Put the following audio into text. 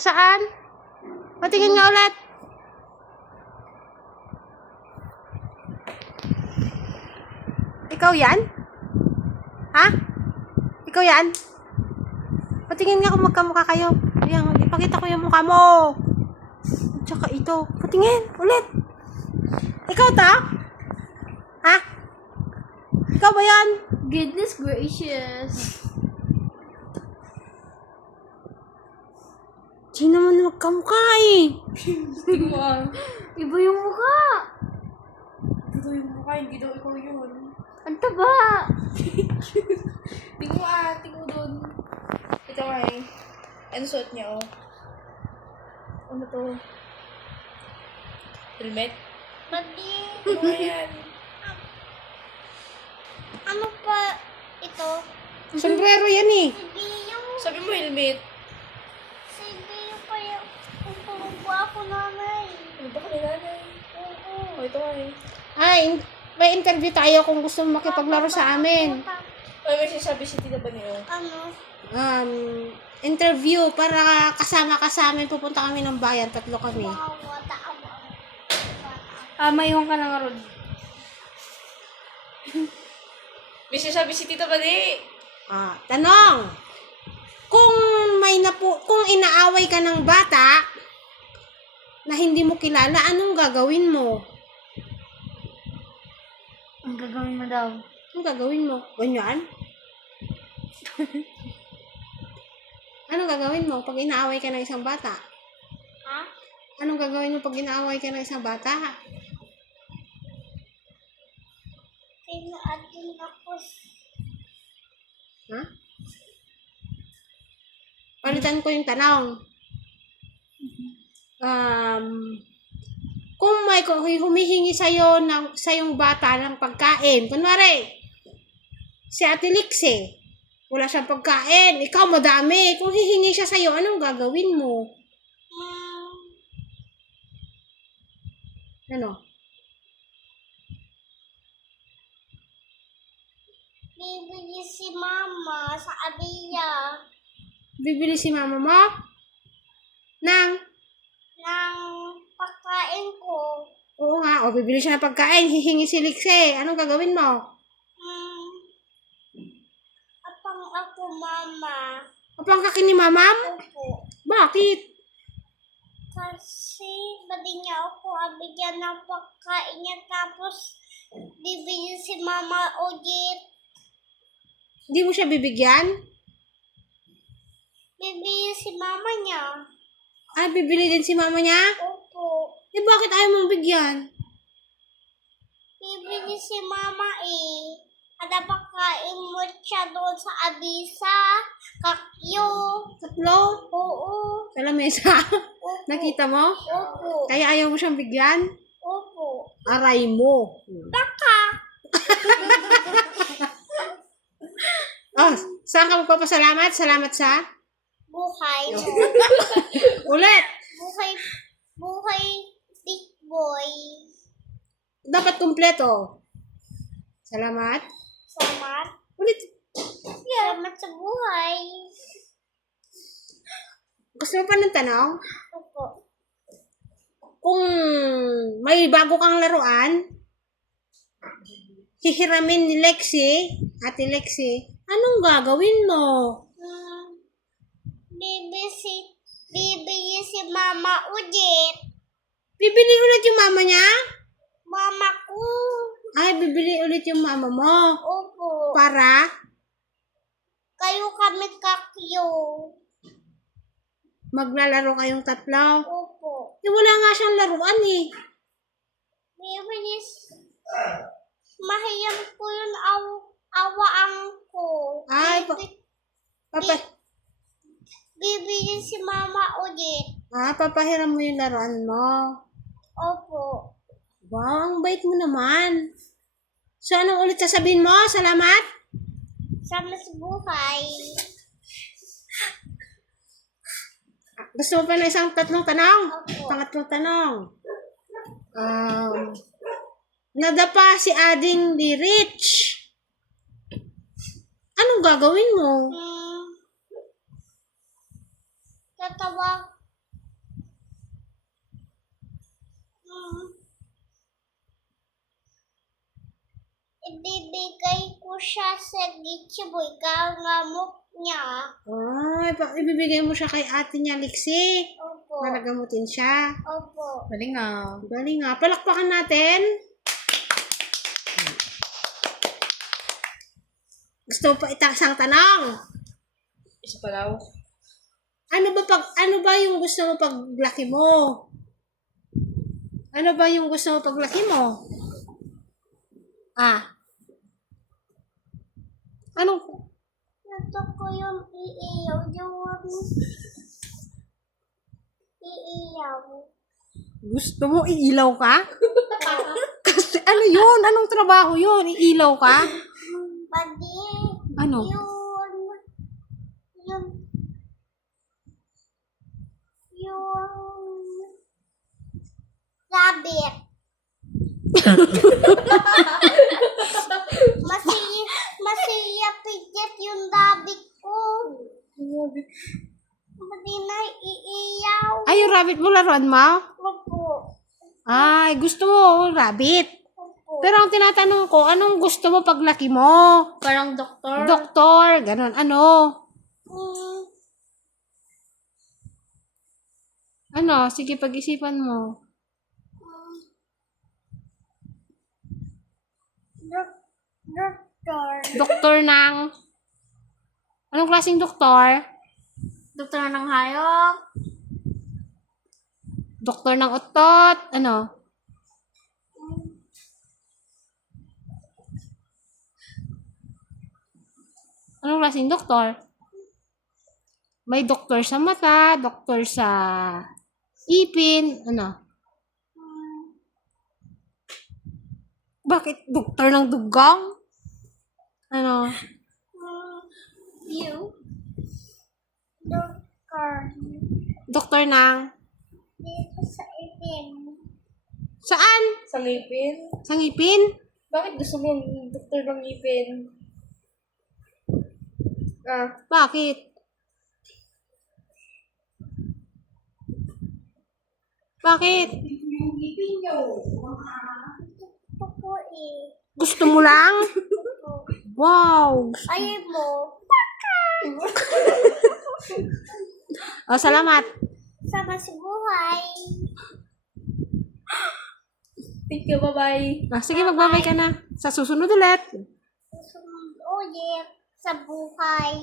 Saan? Patingin nga ulit. Ikaw yan? Ha? Ikaw yan? Patingin nga kung magkamukha kayo. Ayan, ipakita ko yung mukha mo. Tsaka ito. Patingin, ulit. Ikaw ta? Ha? Ikaw ba yan? Goodness gracious. Di naman magkamukha eh. Iba yung mukha. Ito yung mukha, hindi daw ikaw yun. Ang taba. Tingnan mo doon. Ito nga eh. Ano suot niya oh? Ano to? Helmet? Mati. Ano nga yan? Ano pa ito? Sombrero yan eh. Hindi yung... Sabi mo helmet. Hindi yung pa yung... Kung pumugwa ako nanay. Ano ba ka nanay? Oo. Oh, ito nga eh. Ay, may interview tayo kung gusto mo makipaglaro sa amin. Ay, may sinasabi si Tita Baneo. Ano? Interview para kasama ka sa amin. Pupunta kami ng bayan. 3 kami. Maiwan ka ng rod. May sinasabi si Tita Bane. Tanong. Kung inaaway ka ng bata na hindi mo kilala, anong gagawin mo? Ang gagawin mo daw? Anong gagawin mo? Ganyan? Anong gagawin mo pag inaaway ka ng isang bata? Ha? Anong gagawin mo pag inaaway ka ng isang bata? Pinaatin ako. Ha? Palitan ko yung tanong. Kung may humihingi sa'yo sa'yong bata ng pagkain, kunwari, si Ate Lixie, wala siyang pagkain, ikaw madami, kung hihingi siya sa'yo, anong gagawin mo? Ano? Bibili si mama sa abiya Bibili si mama mo? Ng? ng pagkain ko. Oo nga, bibili siya ng pagkain, hihingi si Lixie, anong gagawin mo? Apang ako, mama. Apang kakin ni mamam? Opo. Bakit? Kasi bali niya ako abigyan ng pagkain niya tapos bibili si mama ulit. Hindi mo siya bibigyan? Bibili si mama niya. Bibili din si mama niya? Opo. Bakit ayaw mong bigyan? Bibili si mama eh. Ada pagkain mo siya doon sa abisa. Kakyo. 3? Oo. Sa lamesa? Opo. Nakita mo? Opo. Kaya ayaw mo siyang bigyan? Opo. Aray mo. Baka. Saan ka magpapasalamat? Salamat sa? Buhay. Ulit! Buhay big boy. Dapat kumpleto. Salamat. Salamat. Ulit. Salamat sa buhay. Gusto mo pa ng tanong? Opo. Kung may bago kang laruan, hihiramin ni Lexie, Ate Lexie, anong gagawin mo? Bibili si mama ulit. Bibili ulit yung mama niya? Mama ko. Bibili ulit yung mama mo. Opo. Para? Kayo kami kakyo. Maglalaro kayong 3. Opo. Wala nga siyang laruan eh. Bibili mahiyam ko yun awaan ko. Bibili si mama ulit. Papahiram mo yung laruan mo. Opo. Wow, ang bait mo naman. So, anong ulit sasabihin mo? Salamat? Sama sa buhay. Gusto mo pa na isang 3 tanong? Opo. Pangatlong tanong. Nadapa si Ading di Rich. Anong gagawin mo? Tatawa siya sa Gichiboy, kagamot niya. Ay, ibibigay mo siya kay ate niya, Lixie. Opo. Para gamutin siya. Opo. Galing nga. Galing nga. Palakpakan natin. Gusto mo pa itasang tanong? Isa pa daw. Ano ba yung gusto mo paglaki mo? Ano ba yung gusto mo paglaki mo? Anong Ito ko yung iiyaw. Yung iiyaw. gusto mo iilaw ka? Kasi ano yun? Anong trabaho yun? Iilaw ka? Pwede. Ano? Yung rabbit. Masaya pigat yung rabbit ko. Pwede na iiyaw. Ay, yung rabbit mo laruan mo? Opo. Ay, gusto mo rabbit. Opo. Pero ang tinatanong ko, anong gusto mo paglaki mo? Parang doktor. Doktor, ganon. Ano? Mm, Ano? Sige, pag-isipan mo. Doktor. Doktor ng... Anong klaseng doktor? Doktor ng hayop. Doktor ng otot? Ano? Anong klaseng doktor? May doktor sa mata, doktor sa ipin, ano? Bakit doktor ng dugang? Ano? You. Doktor. Doktor ng... Dito sa ipin. Saan? Sa ngipin. Sa ngipin? Bakit gusto mo doktor ng ngipin? Bakit? Bakit? Ito po eh. Gusto mo lang? Wow! Ayaw mo. Oh, salamat. Sama si buhay. Thank you, bye-bye. Sige, magbabay ka na. Sa susunod ulit. Susunod ulit sa buhay.